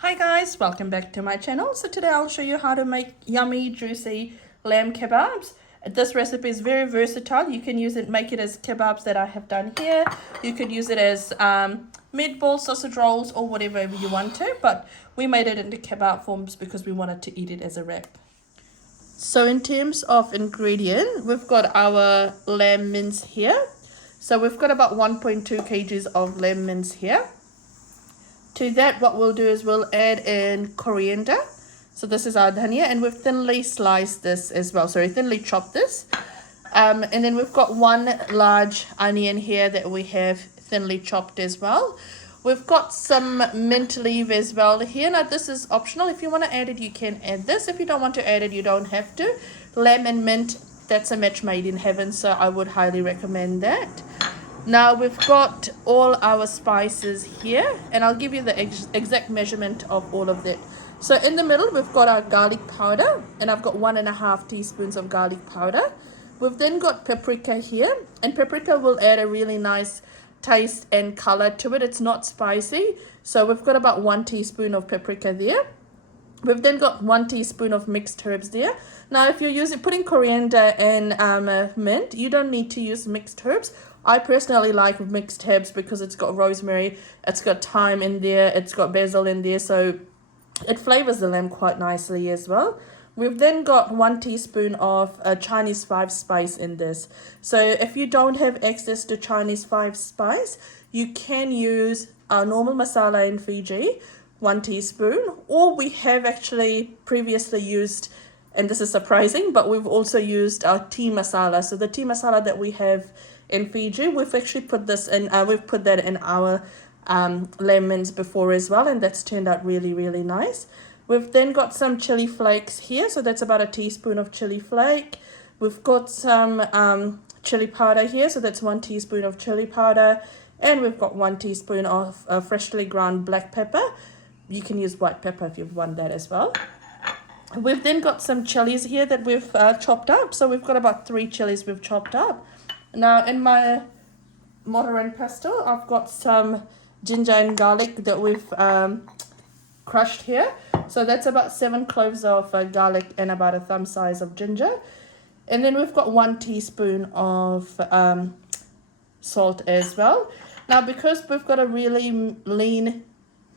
Hi guys, welcome back to my channel. So today I'll show you how to make yummy, juicy lamb kebabs. This recipe is very versatile. You can use it, make it as kebabs that I have done here. You could use it as meatballs, sausage rolls, or whatever you want to. But we made it into kebab forms because we wanted to eat it as a wrap. So in terms of ingredient, we've got our lamb mince here. So we've got about 1.2 kgs of lamb mince here. To that, what we'll do is we'll add in coriander. So this is our dhania, and we've thinly sliced this as well. Sorry, thinly chopped this. And then we've got one large onion here that we have thinly chopped as well. We've got some mint leaf as well here. Now this is optional. If you want to add it, you can add this. If you don't want to add it, you don't have to. Lamb and mint, that's a match made in heaven, so I would highly recommend that. Now we've got all our spices here, and I'll give you the exact measurement of all of that. So in the middle, we've got our garlic powder, and I've got 1.5 teaspoons of garlic powder. We've then got paprika here, and paprika will add a really nice taste and color to it. It's not spicy, so we've got about 1 teaspoon of paprika there. We've then got 1 teaspoon of mixed herbs there. Now if you're putting coriander and mint, you don't need to use mixed herbs. I personally like mixed herbs because it's got rosemary, it's got thyme in there, it's got basil in there, so it flavors the lamb quite nicely as well. We've then got 1 teaspoon of Chinese 5 spice in this. So if you don't have access to Chinese 5 spice, you can use our normal masala in Fiji, 1 teaspoon, or we have actually previously used, and this is surprising, but we've also used our tea masala. So the tea masala that we have in Fiji, we've actually put this in, we've put that in our lamb mince before as well, and that's turned out really, really nice. We've then got some chili flakes here, so that's about 1 teaspoon of chili flake. We've got some chili powder here, so that's 1 teaspoon of chili powder, and we've got 1 teaspoon of freshly ground black pepper. You can use white pepper if you want that as well. We've then got some chillies here that we've chopped up, so we've got about 3 chillies we've chopped up. Now in my mortar and pestle, I've got some ginger and garlic that we've crushed here. So that's about 7 cloves of garlic and about a thumb size of ginger. And then we've got 1 teaspoon of salt as well. Now because we've got a really lean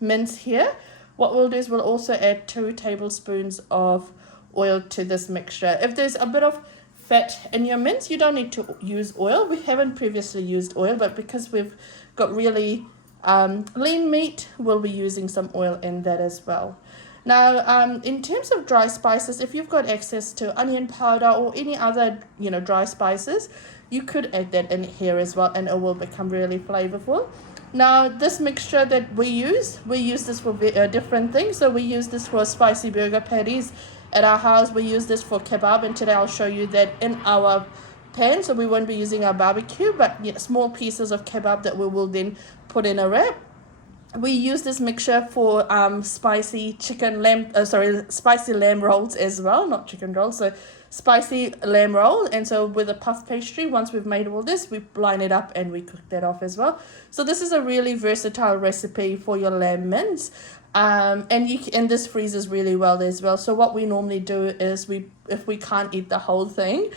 mince here, what we'll do is we'll also add 2 tablespoons of oil to this mixture. If there's a bit of fat in your mince, you don't need to use oil. We haven't previously used oil, but because we've got really lean meat, we'll be using some oil in that as well. Now in terms of dry spices, if you've got access to onion powder or any other dry spices, you could add that in here as well, and it will become really flavorful. Now this mixture that we use this for different things. So we use this for spicy burger patties at our house. We use this for kebab, and today I'll show you that in our pan. So we won't be using our barbecue, but small pieces of kebab that we will then put in a wrap. We use this mixture for spicy lamb rolls as well, not chicken rolls, so spicy lamb roll. And so with a puff pastry, once we've made all this, we line it up and we cook that off as well. So this is a really versatile recipe for your lamb mince. And this freezes really well as well. So what we normally do is if we can't eat the whole thing,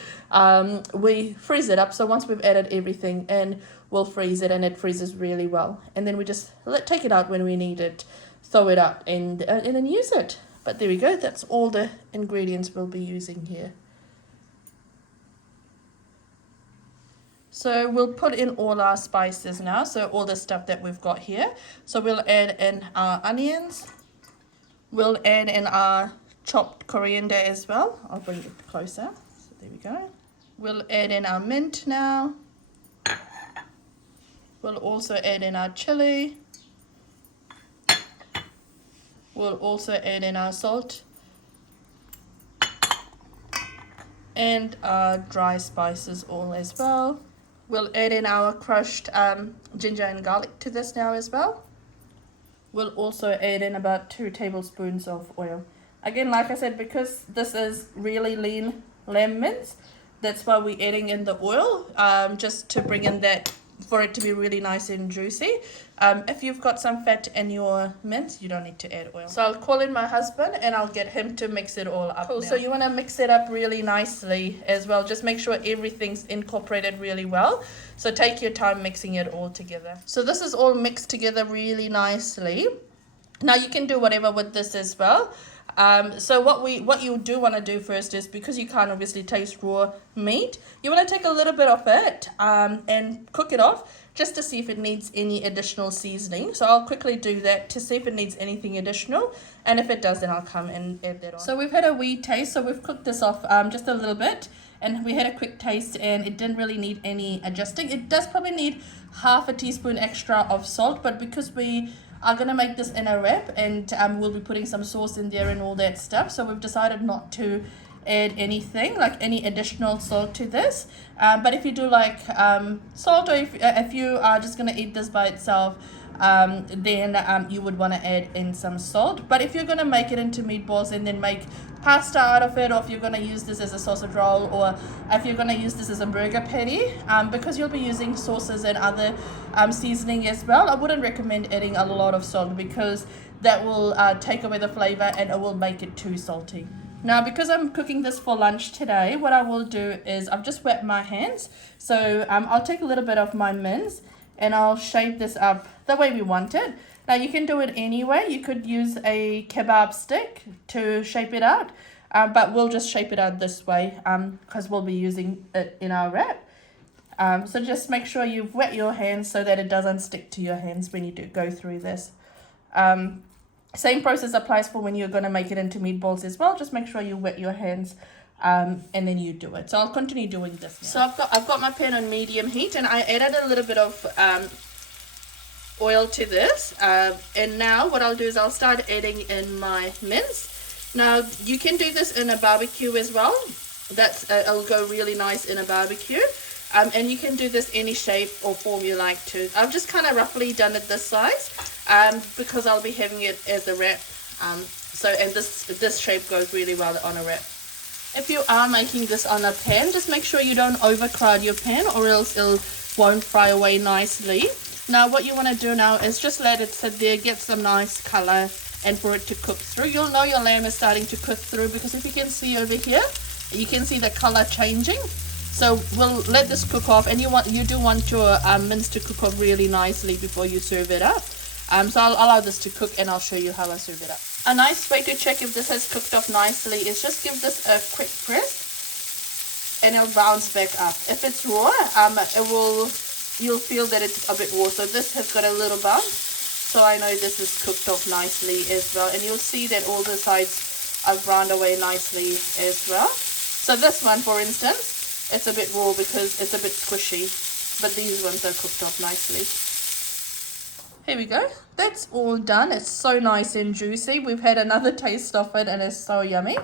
we freeze it up. So once we've added everything in, we'll freeze it, and it freezes really well. And then we just take it out when we need it, throw it out, and then use it. But there we go. That's all the ingredients we'll be using here. So we'll put in all our spices now, so all the stuff that we've got here. So we'll add in our onions. We'll add in our chopped coriander as well. I'll bring it closer. So there we go. We'll add in our mint now. We'll also add in our chili. We'll also add in our salt. And our dry spices all as well. We'll add in our crushed ginger and garlic to this now as well. We'll also add in about 2 tablespoons of oil. Again, like I said, because this is really lean lamb mince, that's why we're adding in the oil, just to bring in that for it to be really nice and juicy. If you've got some fat in your mince, you don't need to add oil. So I'll call in my husband and I'll get him to mix it all up. Cool. Now. So you want to mix it up really nicely as well. Just make sure everything's incorporated really well. So take your time mixing it all together. So this is all mixed together really nicely. Now you can do whatever with this as well. So what you do want to do first is, because you can't obviously taste raw meat, you want to take a little bit of it and cook it off just to see if it needs any additional seasoning. So I'll quickly do that to see if it needs anything additional, and if it does, then I'll come and add that on. So we've had a wee taste, so we've cooked this off just a little bit, and we had a quick taste and it didn't really need any adjusting. It does probably need half a teaspoon extra of salt, but because we are going to make this in a wrap and we'll be putting some sauce in there and all that stuff, so we've decided not to add anything like any additional salt to this. But if you do like salt, or if you are just going to eat this by itself, then you would want to add in some salt. But if you're going to make it into meatballs and then make pasta out of it, or if you're going to use this as a sausage roll, or if you're going to use this as a burger patty, because you'll be using sauces and other seasoning as well, I wouldn't recommend adding a lot of salt, because that will take away the flavor and it will make it too salty. Now, because I'm cooking this for lunch today, what I will do is I've just wet my hands. So I'll take a little bit of my mince and I'll shape this up the way we want it. Now, you can do it anyway. You could use a kebab stick to shape it out, but we'll just shape it out this way because we'll be using it in our wrap. So just make sure you've wet your hands so that it doesn't stick to your hands when you do go through this. Same process applies for when you're going to make it into meatballs as well. Just make sure you wet your hands and then you do it. So I'll continue doing this now. So I've got my pan on medium heat, and I added a little bit of oil to this. And now what I'll do is I'll start adding in my mince. Now you can do this in a barbecue as well. It'll go really nice in a barbecue. And you can do this any shape or form you like to. I've just kind of roughly done it this size because I'll be having it as a wrap. And this shape goes really well on a wrap. If you are making this on a pan, just make sure you don't overcrowd your pan, or else it won't fry away nicely. Now what you want to do now is just let it sit there, get some nice color, and for it to cook through. You'll know your lamb is starting to cook through, because if you can see over here, you can see the color changing. So we'll let this cook off, and you do want your mince to cook off really nicely before you serve it up. So I'll allow this to cook and I'll show you how I serve it up. A nice way to check if this has cooked off nicely is just give this a quick press and it'll bounce back up. If it's raw, you'll feel that it's a bit raw. So this has got a little bounce. So I know this is cooked off nicely as well. And you'll see that all the sides are browned away nicely as well. So this one, for instance, it's a bit raw because it's a bit squishy, but these ones are cooked off nicely. Here we go. That's all done. It's so nice and juicy. We've had another taste of it and it's so yummy.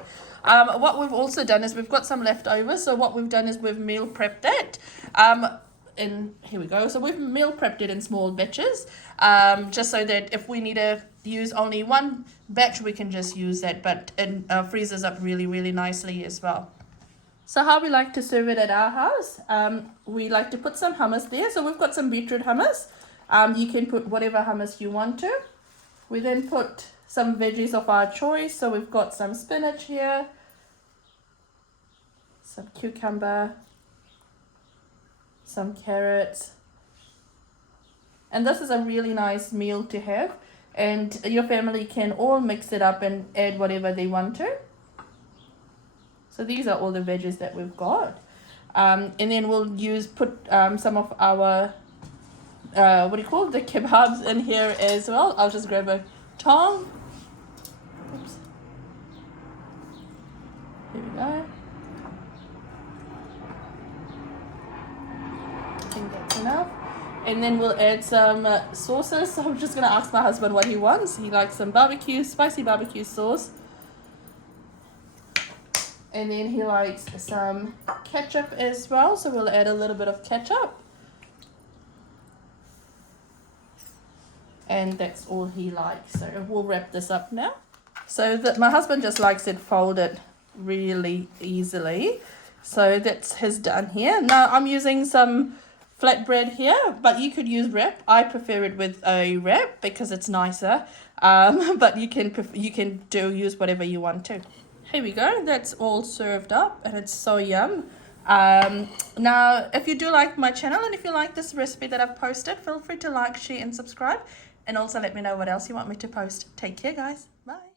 What we've also done is we've got some leftovers. So what we've done is we've meal prepped that. And here we go. So we've meal prepped it in small batches, just so that if we need to use only one batch, we can just use that. But it freezes up really, really nicely as well. So how we like to serve it at our house, we like to put some hummus there. So we've got some beetroot hummus. You can put whatever hummus you want to. We then put some veggies of our choice. So we've got some spinach here, some cucumber, some carrots. And this is a really nice meal to have. And your family can all mix it up and add whatever they want to. So these are all the veggies that we've got. And then we'll put some of our the kebabs in here as well. I'll just grab a tong. Oops. Here we go. I think that's enough. And then we'll add some sauces. So I'm just going to ask my husband what he wants. He likes some spicy barbecue sauce. And then he likes some ketchup as well. So we'll add a little bit of ketchup. And that's all he likes. So we'll wrap this up now. So my husband just likes it folded really easily. So that's his done here. Now I'm using some flatbread here, but you could use wrap. I prefer it with a wrap because it's nicer. But you can use whatever you want to. Here we go. That's all served up, and it's so yum. Now, if you do like my channel and if you like this recipe that I've posted, feel free to like, share, and subscribe. And also let me know what else you want me to post. Take care, guys. Bye.